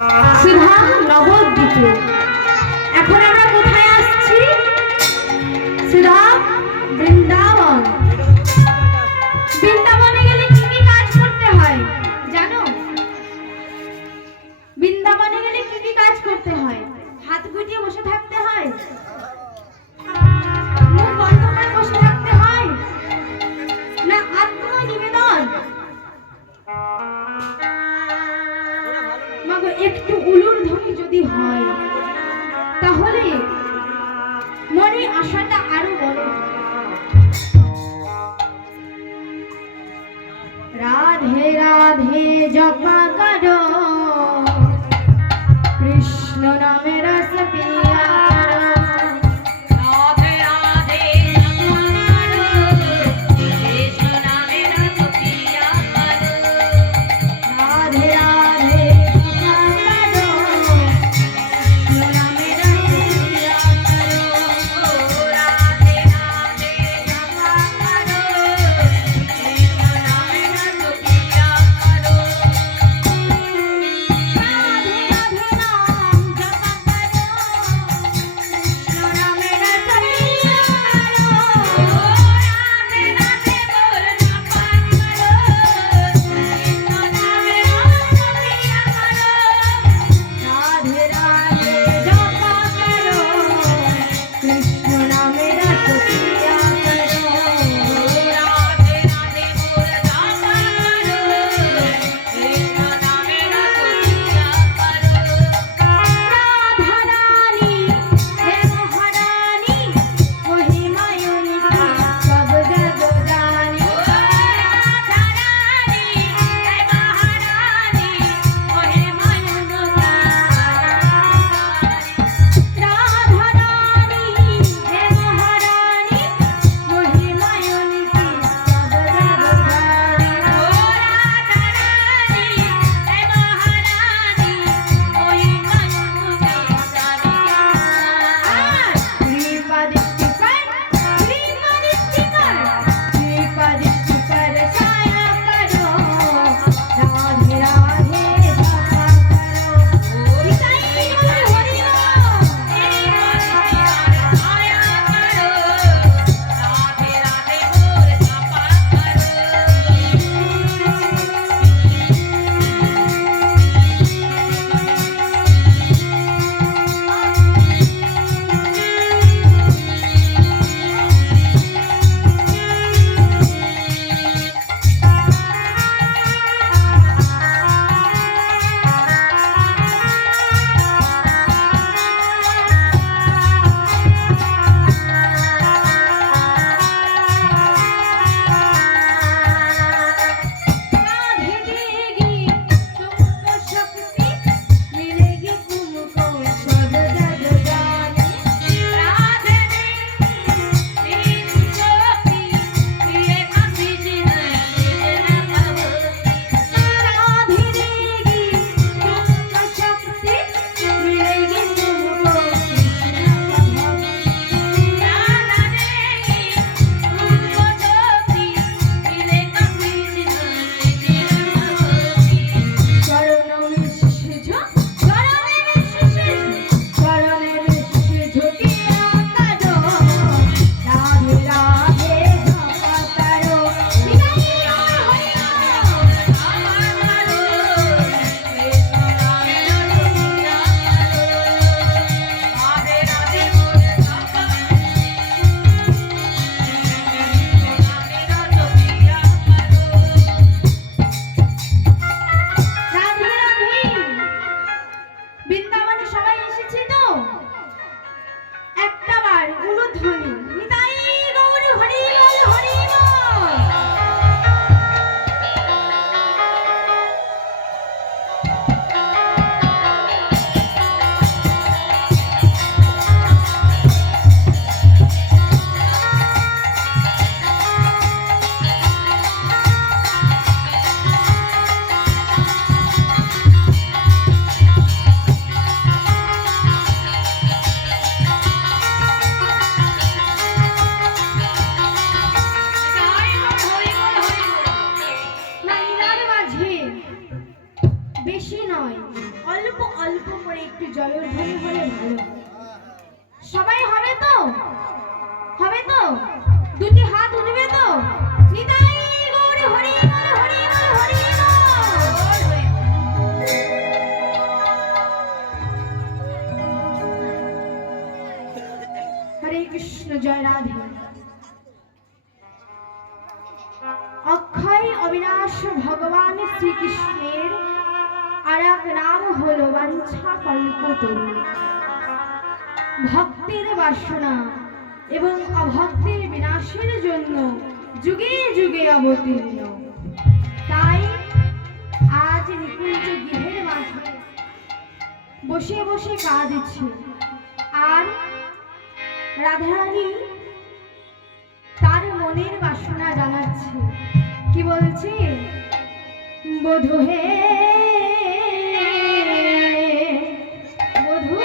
সুধা নবদ্বীপে। এখন আমরা কোথায় আসছি? সুধা বৃন্দাবন। বৃন্দাবনে গেলে কি কি কাজ করতে হয় জানো? বৃন্দাবনে গেলে কি কি কাজ করতে হয়? হাত গুটিয়ে বসে থাকতে হয়, মুখ বন্ধ করে বসে থাকতে হয়, না আত্মনিবেদন? মাগো একটু উলুর ধ্বনি যদি হয় তাহলে মনে আশাটা আরো বড়। রাধে রাধে জপা করো, কৃষ্ণ নামে রস পিয়া করো। রাধে রাধে জপা করো, কৃষ্ণ নামে রস পিয়া করো। রাধে রাধে জপা করো, কৃষ্ণ নামে রস পিয়া করো। রাধে রাধে জপা করো, কৃষ্ণ নামে রস পিয়া করো। একটু জয়ধ্বনি হলে ভালো। সবাই হবে তো? হবে তো? দুটি হাত উঠবে তো? নিতাই গৌর হরি বল, হরি বল, হরি বল। হরে কৃষ্ণ, জয় রাধে। অক্ষয় অবিনাশ ভগবান শ্রীকৃষ্ণের আর এক নাম হলো বাঞ্ছা কল্পতরু। ভক্তির বাসনা এবং অভক্তির বিনাশের জন্য যুগে যুগে অবতীর্ণ। তাই আজ নিকুঞ্জ গৃহের মাঝে বসে বসে কাঁদছে, আর রাধারানী তার মনের বাসনা জানাচ্ছে। কি বলছে? বধূ হে বধূ,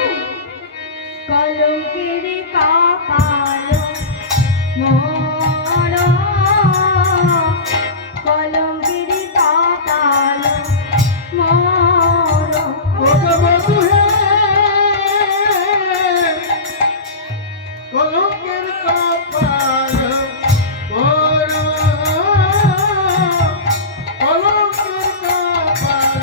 কলঙ্কের কপাল মোর, কলঙ্কের কপাল মোর। বধূ হে কলঙ্কের কপাল মোর, কলঙ্কের কপাল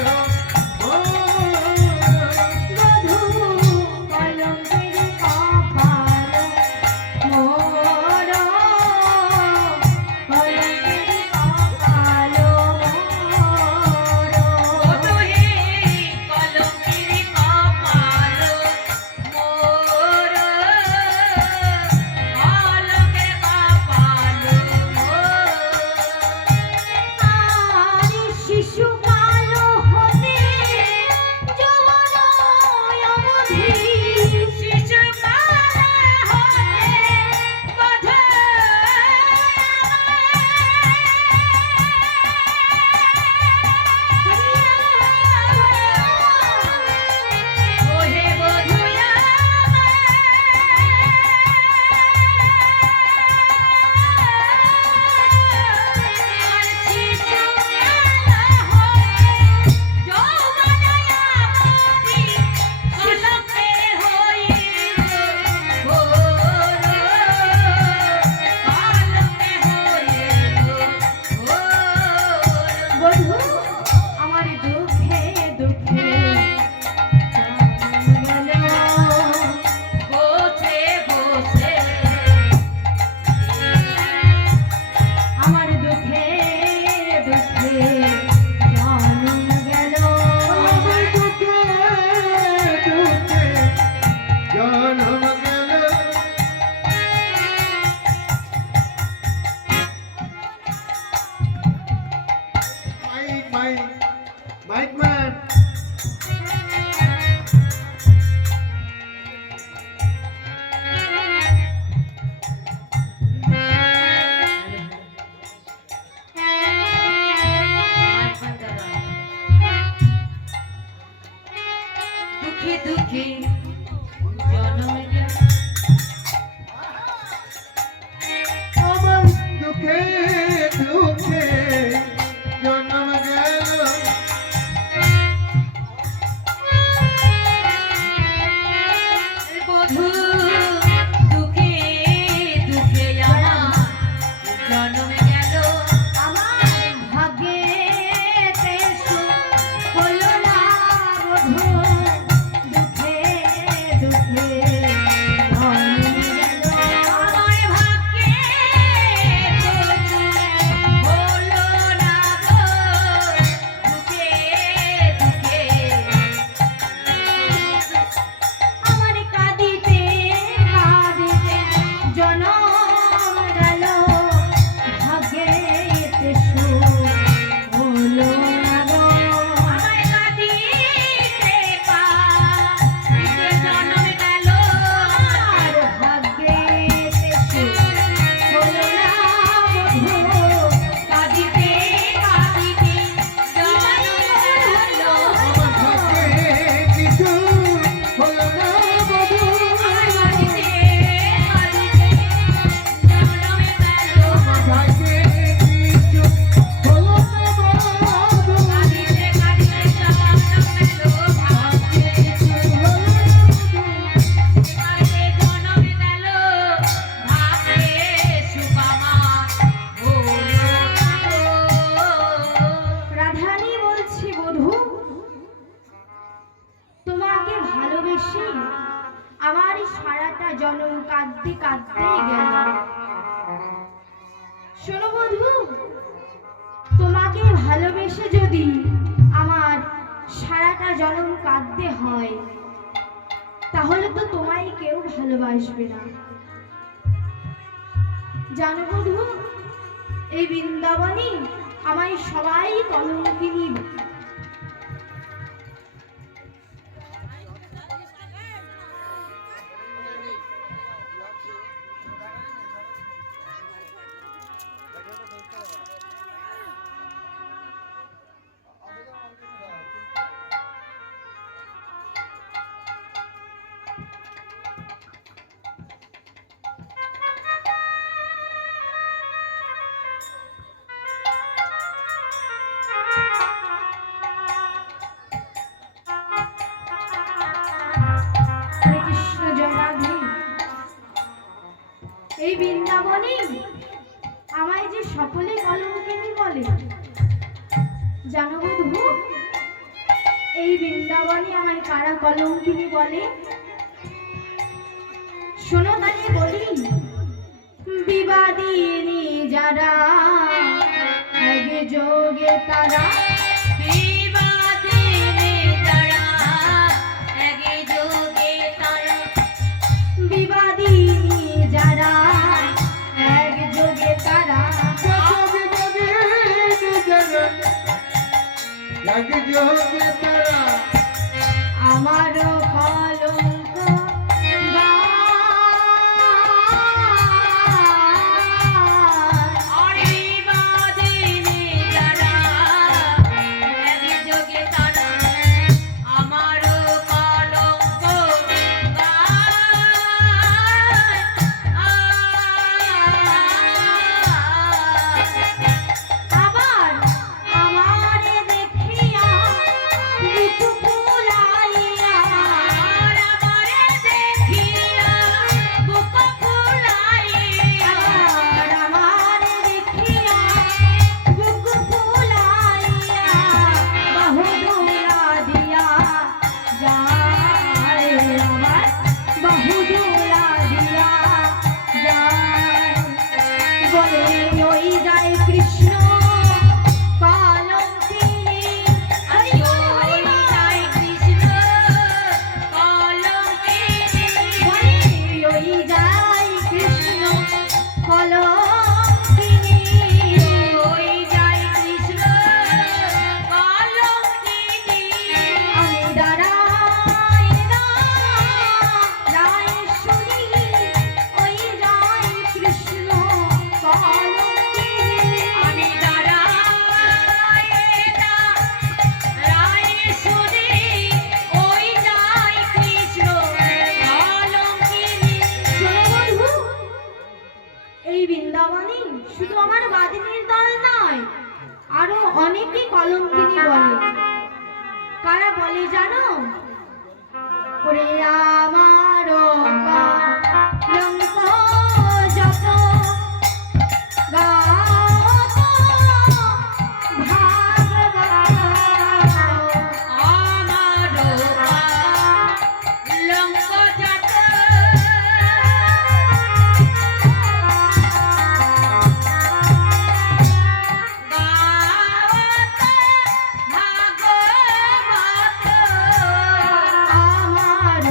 ভালোবেসে আমার সারাটা জনম কাঁদতে কাঁদতেই গেল। শোনো বধূ, তোমাকে ভালোবেসে যদি আমার সারাটা জনম কাঁদতে হয়, তাহলে তো তোমায় কেউ ভালোবাসবে না। জানো বধূ, এই বৃন্দাবনে আমায় সবাই কলঙ্কিনী। হরে কৃষ্ণ, জয় রাধে। এই বৃন্দাবনে আমায় যে সকলে কলঙ্কিনী বলে, জানো বধূ, এই বৃন্দাবনে আমায় কারা কলঙ্কিনী বলে? শোনো তাকে বলি, বিবাদিনী যারা, এক যোগে তারা, বিবাদিনী যারা, এক যোগে তারা, বিবাদিনী যারা, এক যোগে তারা, আমার কলঙ্ক গায়। বিবাদিনী যারা, এক যোগে তারা, আমার কলঙ্ক আবার আমারে দেখিয়া বুক ফুলাইয়া, আমারে দেখিয়া বুক ফুলাইয়া, আবার আমারে দেখিয়া বুক ফুলাইয়া, বাহু দোলা দিয়া যায়, আমার বাহু দোলা দিয়া যায়। বলে ওই যায় কৃষ্ণ কলঙ্কিনী, হরি বল, হরি বল। যায় কৃষ্ণ কলঙ্কিনী, বলে ওই যায় কৃষ্ণ কলঙ্কিনী, ওই যায় কৃষ্ণ কলঙ্কিনী। আমি দাঁড়াই না রায় শুনি, ওই যায় কৃষ্ণ কলঙ্কিনী। আমি দাঁড়াই না রায় শুনি, ওই যায় কৃষ্ণ কলঙ্কিনী। শোনো বন্ধু, এই বৃন্দাবনে শুধু আমার বাদিনীর দল নয়, আরো অনেকে কলঙ্কিনী বলে। কারা বলে জানো? ওরে আমার কলঙ্ক যত গাত ভাগবত, আমার কলঙ্ক যত ভাগবত, আমার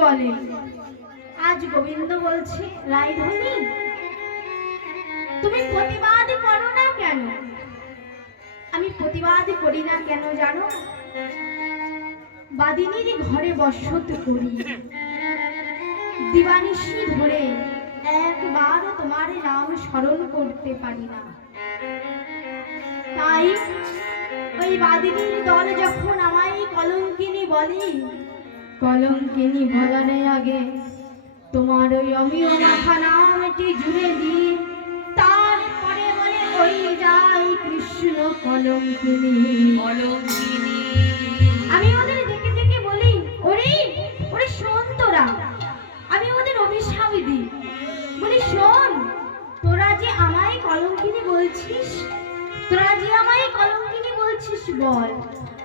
বলে? আজ গোবিন্দ বলছে, রাইধনী তুমি প্রতিবাদ করো না কেন? আমি প্রতিবাদ করি না কেন জানো? বাদিনীর ঘরে বসত করি, দিবানিশি ধরে একবার তোমার নাম স্মরণ করতে পারি না। তাই ওই বাদিনীর দল যখন আমায় কলঙ্কিনী বলে, কলঙ্কিনী বলার আগে তোমার ওই অমিয় মাথা নামটি জুড়ে দিই, তারপরে বলে ওই যাই কৃষ্ণ কলঙ্কিনী। অলঙ্কিনী আমি ওদের দেখে দেখে বলি, ওরে ওরে শোন তোরা, আমি ওদের অভিশাপ দিই, বলি শোন তোরা যে আমায় কলঙ্কিনী বলছিস, তোরা যে আমায় কলঙ্কিনী বলছিস বল,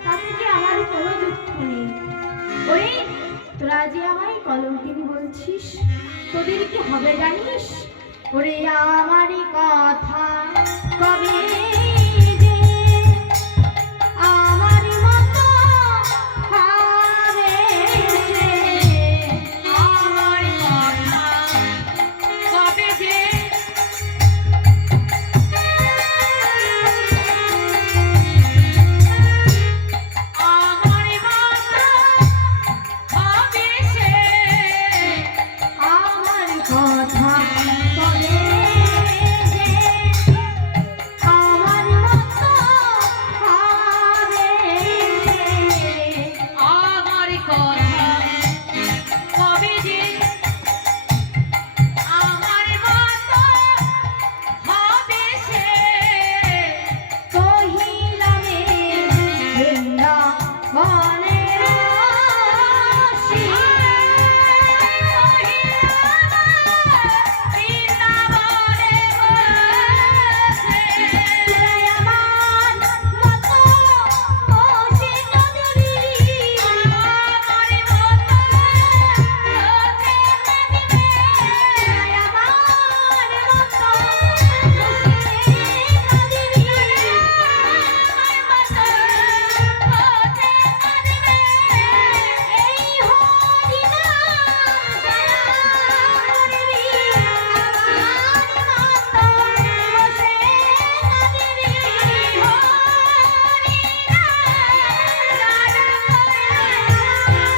তাতে কি আমার কোনো দুঃখ নেই। ওরে তোরা যে আমায় কলঙ্কিনী বলছিস, তোদের কি হবে জানিস? ওরে আমারই কথা কবে যে আমার মতো হবে সে, আমার কথা কবে যে আমার মাতা হবে সে, আমার কথা কবে যে আমার মতো হবে সে। আমার কথা কবে যে আমার মতো হবে সে, কহিলামে বৃন্দাবনের বাসী, বৃন্দাবনে বসে তোরা আমার মতো বসে কাঁদিবি, আমার মতো লোকে কাঁদিবে, তোরা আমার মতো বসে কাঁদিবি। এই হরিনাম করবি, আমার মতো বসে কাঁদিবি।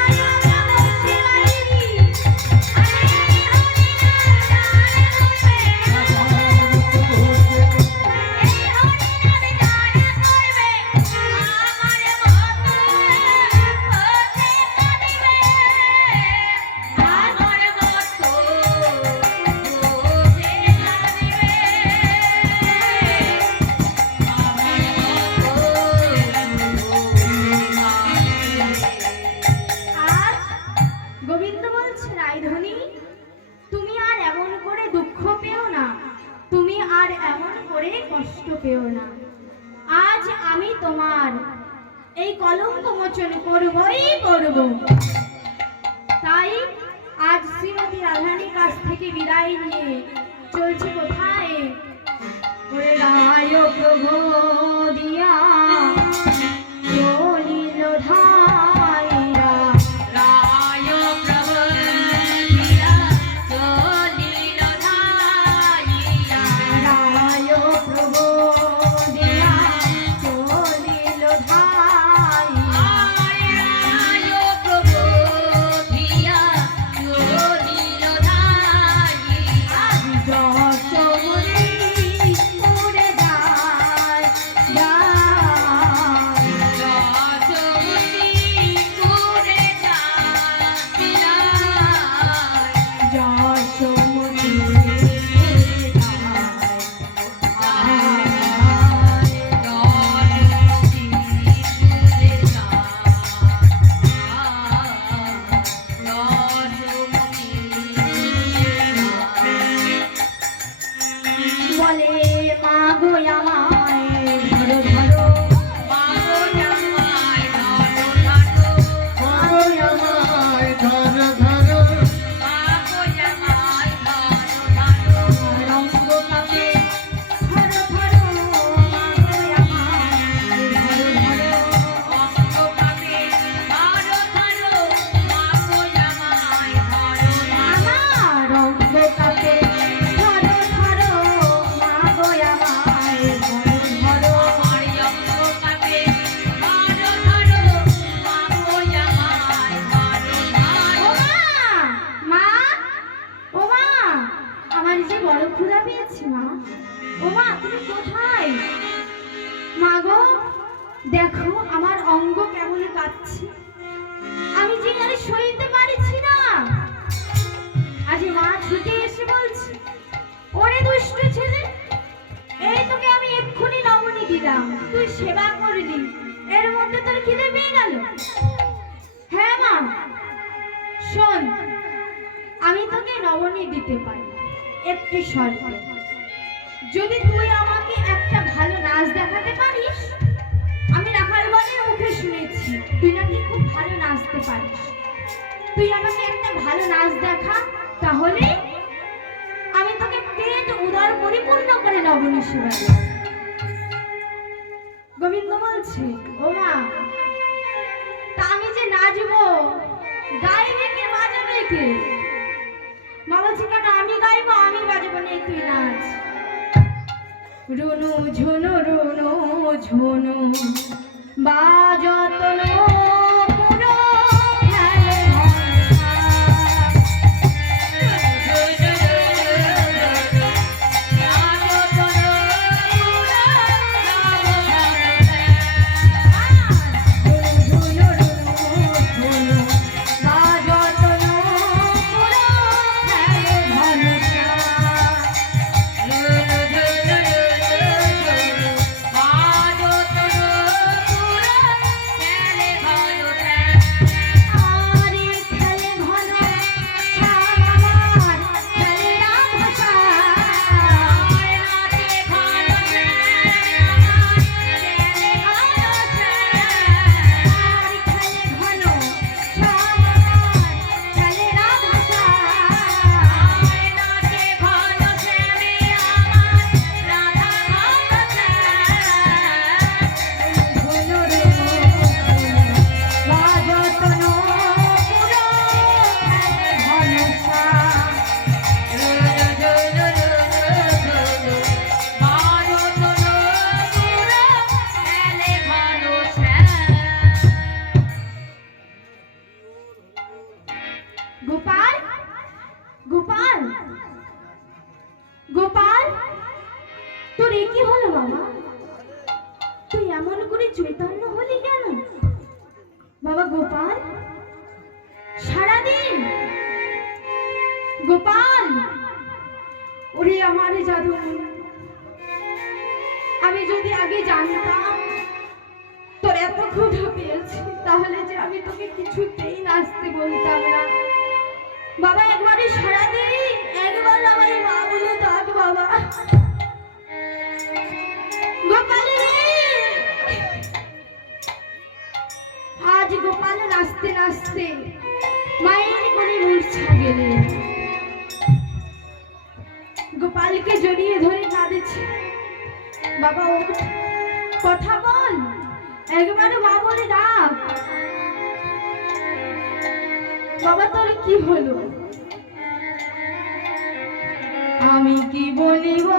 আজ গোবিন্দ বলছে, রাইধনী তুমি আর এমন করে দুঃখ পেও না, তুমি আর এমন করে কষ্ট পেও না। আজ আমি তোমার এই কলঙ্ক মোচন করবই করব। তাই আজ শ্রীমতী রাধারানীর কাছ থেকে বিদায় নিয়ে চলছে কোথায়? ওরে রায় প্রভু দিয়া চলিল ধাইরা, রায় প্রবন্ধিয়া চলিল ধাইয়া, রায় প্রভু দিয়া চলিল ধাইরা। রায় প্রবন্ধিয়া চলিল ধাইয়া, যশোমতী উড়ে যায় যায়, যশোমতী উড়ে যায়, যশোমতী উড়ে যায়। বলে মা গো আমায় ধরো ধরো, মা গো আমায় ধর ধর রঙ্গ কাপে ধরো ধরো, মা গো আমায় ধরো ধরো। পাচ্ছি, আমি যে আর সইতে পারছি না। আজ মা ছুটে এসে বলছে, ওরে দুষ্ট ছেলে, এই তোকে আমি এক্ষুনি নবনী দিলাম, তুই সেবা করলি, এর মধ্যে তোর খিদে পেয়ে গেল? হ্যাঁ মা, শোন, আমি তোকে নবনী দিতে পারি একটি শর্তে। যদি তুই আমাকে একটা ভালো নাচ দেখাতে পারিস, আমি রাখাল বাড়ির মুখে শুনেছি তুই নাকি খুব ভালো নাচতে পারিস, তুই আমাকে একটা ভালো নাচ দেখা, তাহলে আমি তোকে পেট উদর পরিপূর্ণ করে নবনী সেবা দেব। গোবিন্দ বলছে, ও মা, তা আমি যে নাচবো, গাইবে কে, বাজাবে কে? মা বলছে, কেন আমি গাইবো, আমি বাজাবো না, তুই নাচ। রুনু ঝুনু রুনু ঝুনু বাজতন পুরো খেলে গোপাল, গোপাল, গোপাল, তোর এ কি হলো বাবা? তুই এমন করে চৈতন্য হলি কেন বাবা? গোপাল, সারাদিন গোপাল, ওরে আমার জাদু, আমি যদি আগে জানতাম তোর এত ক্ষুধা পেয়েছে, তাহলে যে আমি তোকে কিছুতেই নাচতে বলতাম না বাবা। একবারই সারাদিন একবার আমার মা বলে ডাক বাবা। গোপাল রে, আজ গোপাল নাচতে নাচতে মায়ের কোলে মূর্ছা গেলে। গোপালকে জড়িয়ে ধরে কাঁদেছে, বাবা ওঠ, কথা বল, একবার মা বলে ডাক। বাবা তোর কি হলো? আমি কি বলিব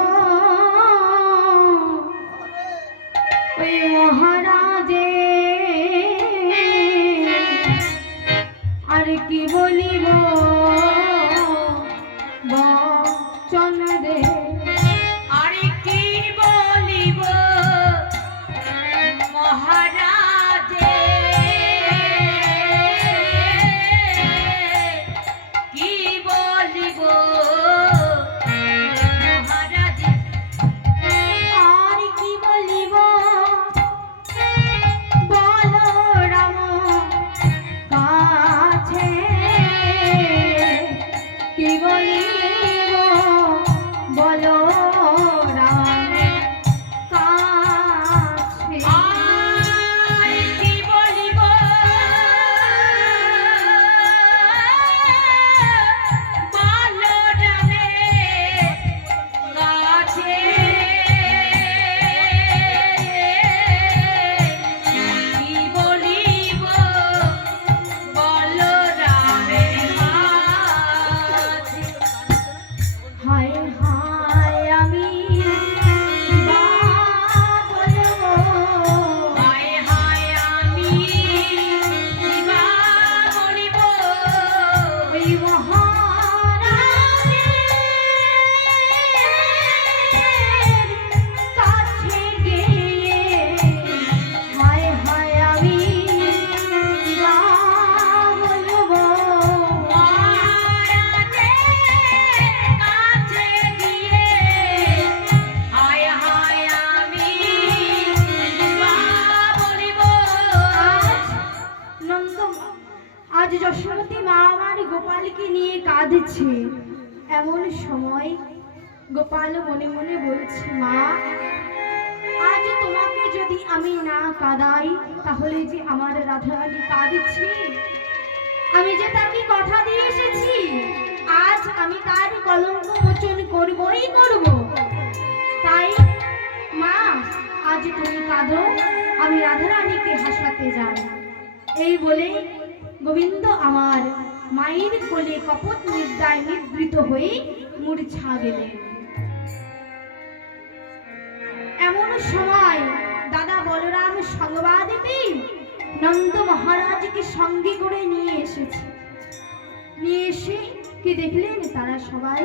ওই মহারাজে, আর কি বলিব বচন দে, আরে কি বলিব মহারাজে, কি বলিব মহারাজে, আর কি বলিব বলরাম কাছে, গোপালকে নিয়ে কাঁদছে। এমন সময় গোপাল মনে মনে বলছে, মা আজ তোমাকে যদি আমি না কাঁদাই তাহলে যে আমার রাধারানী কাঁদছে, আমি যে তাকে কথা দিয়ে এসেছি আজ আমি তার কলঙ্ক মোচন করবই করব। তাই মা আজ তুমি কাঁদো, আমি রাধারানীকে হাসাতে যাই। এই বলে গোবিন্দ আমার মায়ের কোলে কপট নিদ্রায় নিদ্রিত হয়ে মূর্ছা গেলেন। এমন সময় দাদা বলরাম সংবাদ পেয়ে নন্দ মহারাজকে সঙ্গে করে নিয়ে এসেছে। নিয়ে এসে কি দেখলেন তারা সবাই,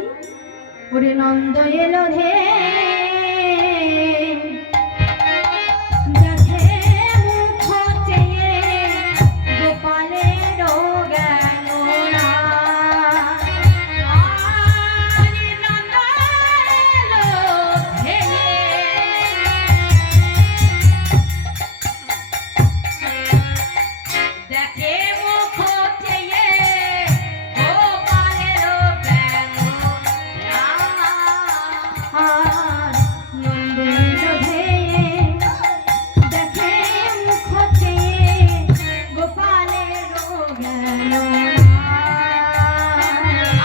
ওরে নন্দ এলো হে দেখে মুখ চেয়ে গোপালের গেল না। আরে নন্দ এলো হে দেখে মুখ চেয়ে গোপালের গেল না। আর নন্দ এলো হে দেখে মুখ চেয়ে গোপালের গেল না।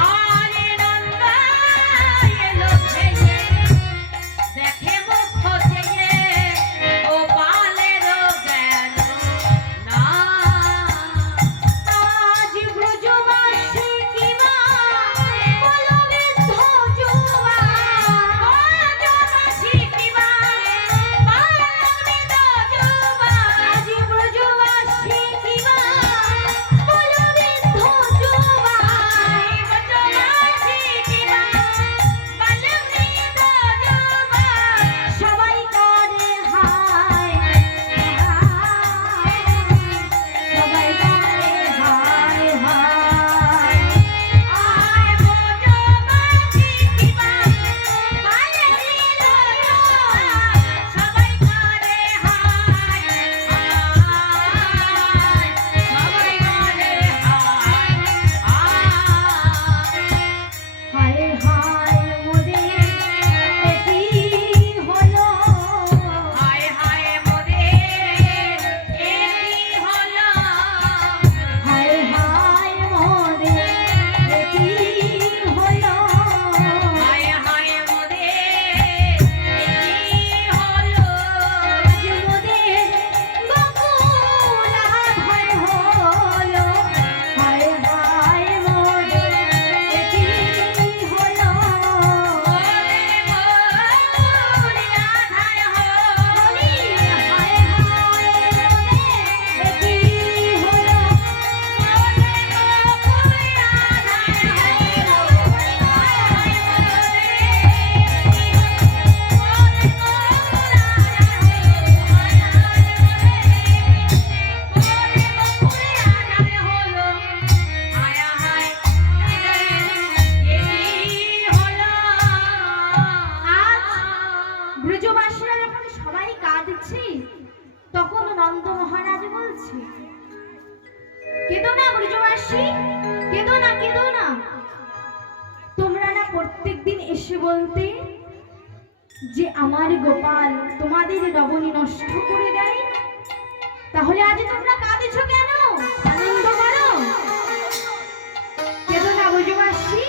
আরে নন্দ এলো হে দেখে মুখ চেয়ে গোপালের গেল না। আজ ব্রজবাসী কিবা বলবিদ্ধ যুবা, ব্রজবাসী কিবা বলবিদ্ধ যুবা, আজ ব্রজবাসী কিবা বলবিদ্ধ যুবা, ব্রজবাসী কিবা বলবিদ্ধ যুবা। সবাই করে হায় সবাই করে হায় হায়। আয় ব্রজবাসী কিবা বলবিদ্ধ যুবা, সবাই করে হায় হায়, সবাই করে হায় হায়। হায় হায় মোদের একি হলো, হায় হায় মোদের এই হলো, হায় হায় মোদের একি হলো। হায় হায় মোদের এই হলো। আজ মোদের বকুল আধার হলো, হায় হায় মোদের একি হলো। মোদের বকুল আধার হলো, হায় হায় মোদের একি হলো। ব্রজবাসীরা যখন সবাই কাঁদছে তখন নন্দ মহারাজ বলছে, কেঁদো না ব্রজবাসী, কেঁদো না কেঁদো না। তোমরা না প্রত্যেকদিন এসে বলতে যে আমার গোপাল তোমাদের রবণী নষ্ট করে দেয়, তাহলে আজ তোমরা কাঁদছো কেন? আনন্দ করো। কেঁদো না ব্রজবাসী,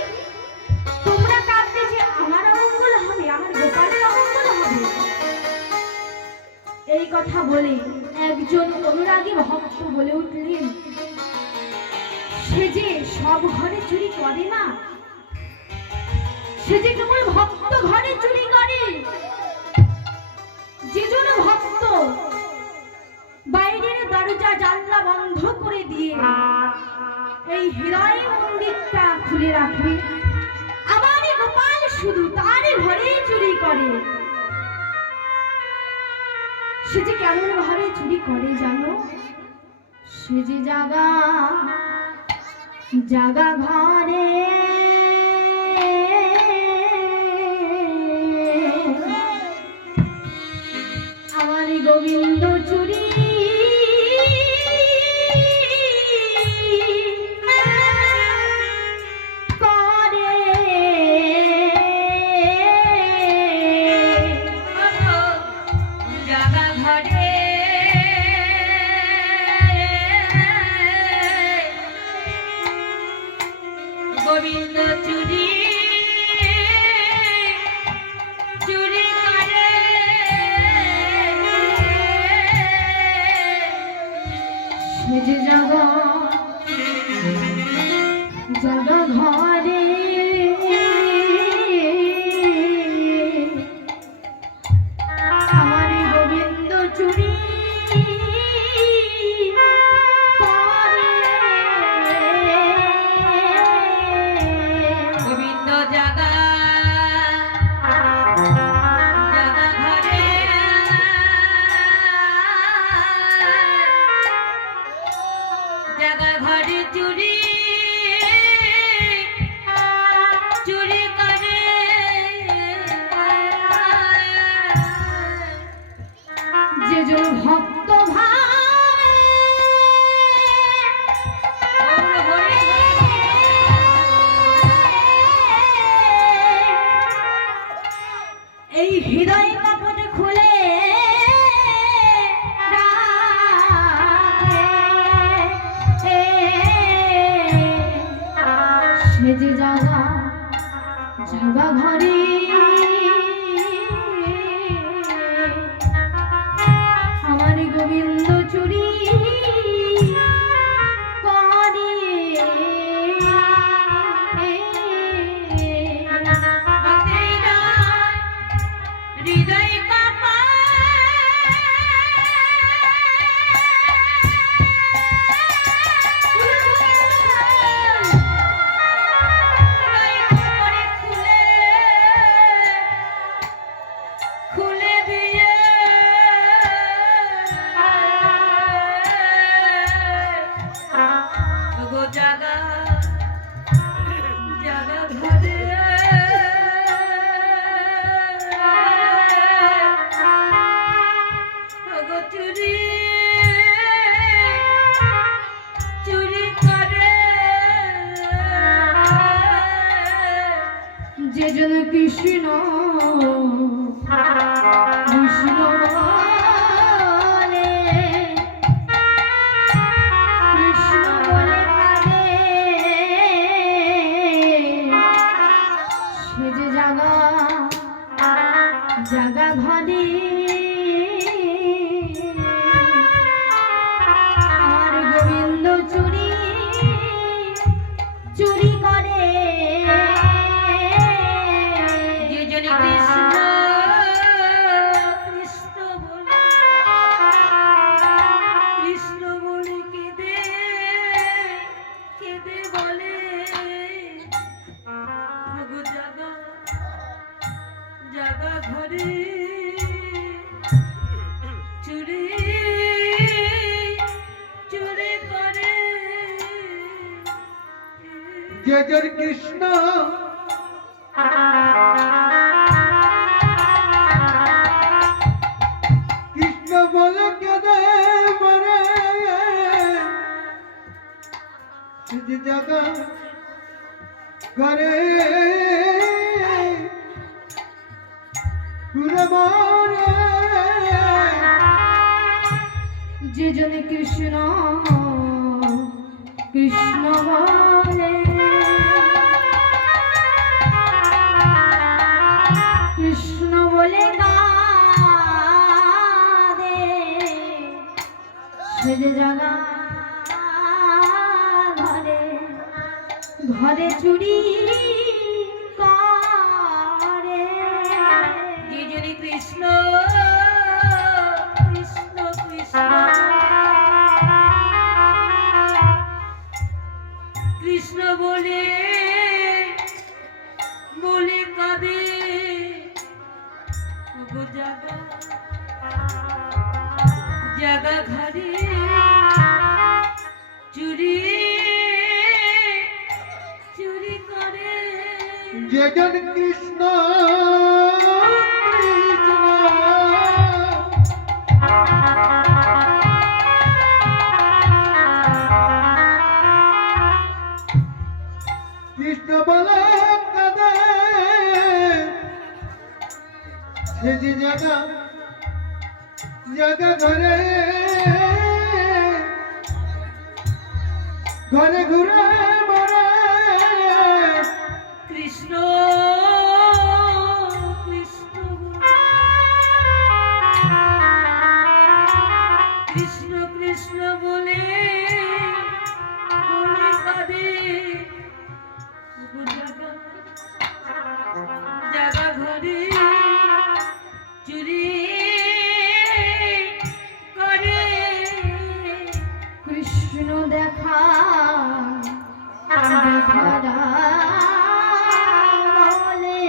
তোমরা কাঁদতে যে আমার অমঙ্গল হবে, আমার গোপালের অমঙ্গল হবে। এই কথা বলে একজন অনুরাগী ভক্ত বলে উঠলেন, সে যে সব ঘরে চুরি করে না, সে যে কেবল ভক্ত ঘরে চুরি করে। যে জন ভক্ত বাইরের দরজা জানলা বন্ধ করে দিয়ে এই হৃদয় মন্দিরটা খুলে রাখে, আমার গোপাল শুধু তার ঘরে চুরি করে। সে যে কেমন ভাবে চুরি করে জানো? সে যে জাগা জাগা ঘরে আমার গোবিন্দ চুরি গোবিন্দ চুরি চুরি করে সে যে জগা জগা ঘরে আমার গোবিন্দ চুরি গোবিন্দ জাগা জাগা ঘরে জাগা ঘরে চুরি চুরি করে যে জন ভক্ত ভাবে এই হৃদয় কাপড় খুলে রাখে, সে যে জাগা জাগা ঘরে আমার গোবিন্দ চুরি করে হৃদয় কাপা খুলে দিয়ে গো জাগা জাগা ঘরে গো চুরি চুরি করে যে জন কৃষ্ণ কৃষ্ণ বলে, কৃষ্ণ বলে কাঁদে, সে যে জাগা জাগা ঘরে আমার গোবিন্দ চুরি চুরি করে যে জনে কৃষ্ণ কৃষ্ণ বলে কৃষ্ণ বলে কেঁদে কেঁদে বলে গো জাগা জাগা ঘরে চুরি চুরি করে জয় জয় কৃষ্ণ কৃষ্ণ বলে কেঁদে মরে যে জায়গা ঘরে ঘুরে মরে যে জন কৃষ্ণ কৃষ্ণ বলে, কৃষ্ণ বলে কাঁদে, সে যে জাগা ঘরে ঘরে চুরি করে যে জনে কৃষ্ণ কৃষ্ণ কৃষ্ণ কৃষ্ণ বলে বলে কাঁদে গো জাগা জাগা ঘরে চুরি চুরি করে জয় জয় কৃষ্ণ কৃষ্ণ কৃষ্ণ বলে কাঁদে সে যে জায়গা জায়গা ঘরে ঘরে ঘুরে মরে ধারা বলে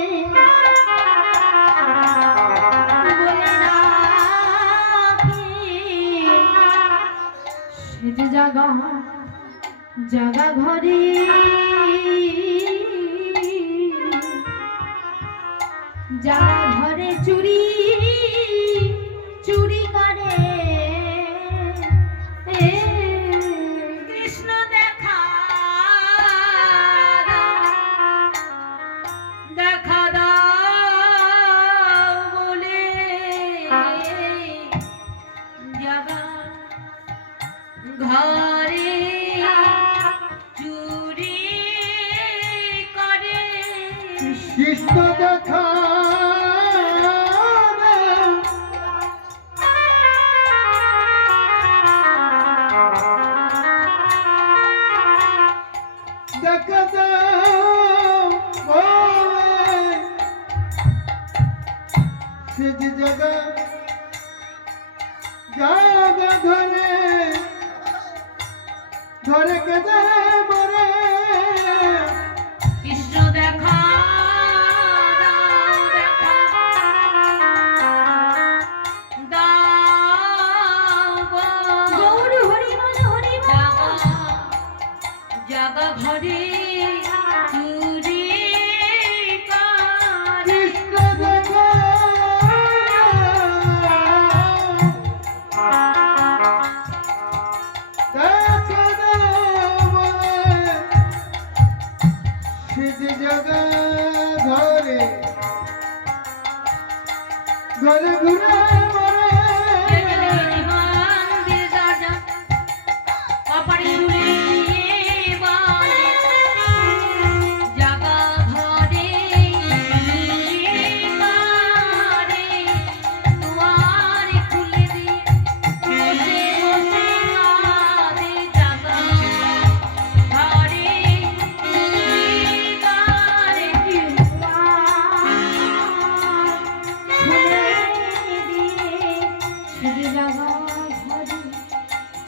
সে যে জাগা জাগা ঘরে জাগা ঘরে চুরি চুরি করে কৃষ্ণ দেখা দেখা দাও বলে জাগা ঘরে চুরি করে কৃষ্ণ দেখা দেখা দাও বলে সে যে জায়গা জায়গা ঘরে ঘরে কেঁদে মরে কৃষ্ণ দেখা দাও গৌর হরি বল হরি বল জাগা ঘরে চুরি করে কৃষ্ণ দেখা দেখা দাও বলে সে যে জায়গা ঘরে ঘরে ঘুরে মরে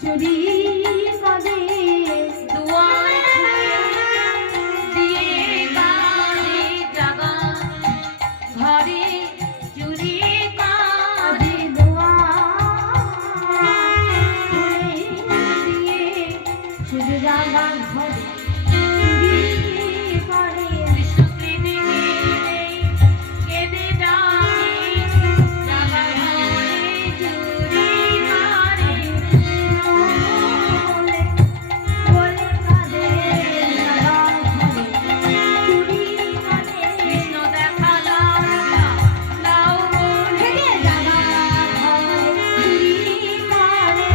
চুরি করে ঘরে চুরি আদি দুয়ার দিয়ে শুধু জাগা ঘরে চুরি করে কেঁদে যাবে জাগা ঘরে চুরি করে বলে বলে কাঁদে জাগা ঘরে চুরি করে কৃষ্ণ দেখা দাও বলে থেকে জাগা ঘরে চুরি করে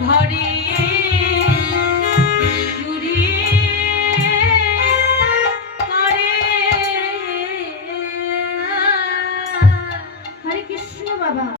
ঘরে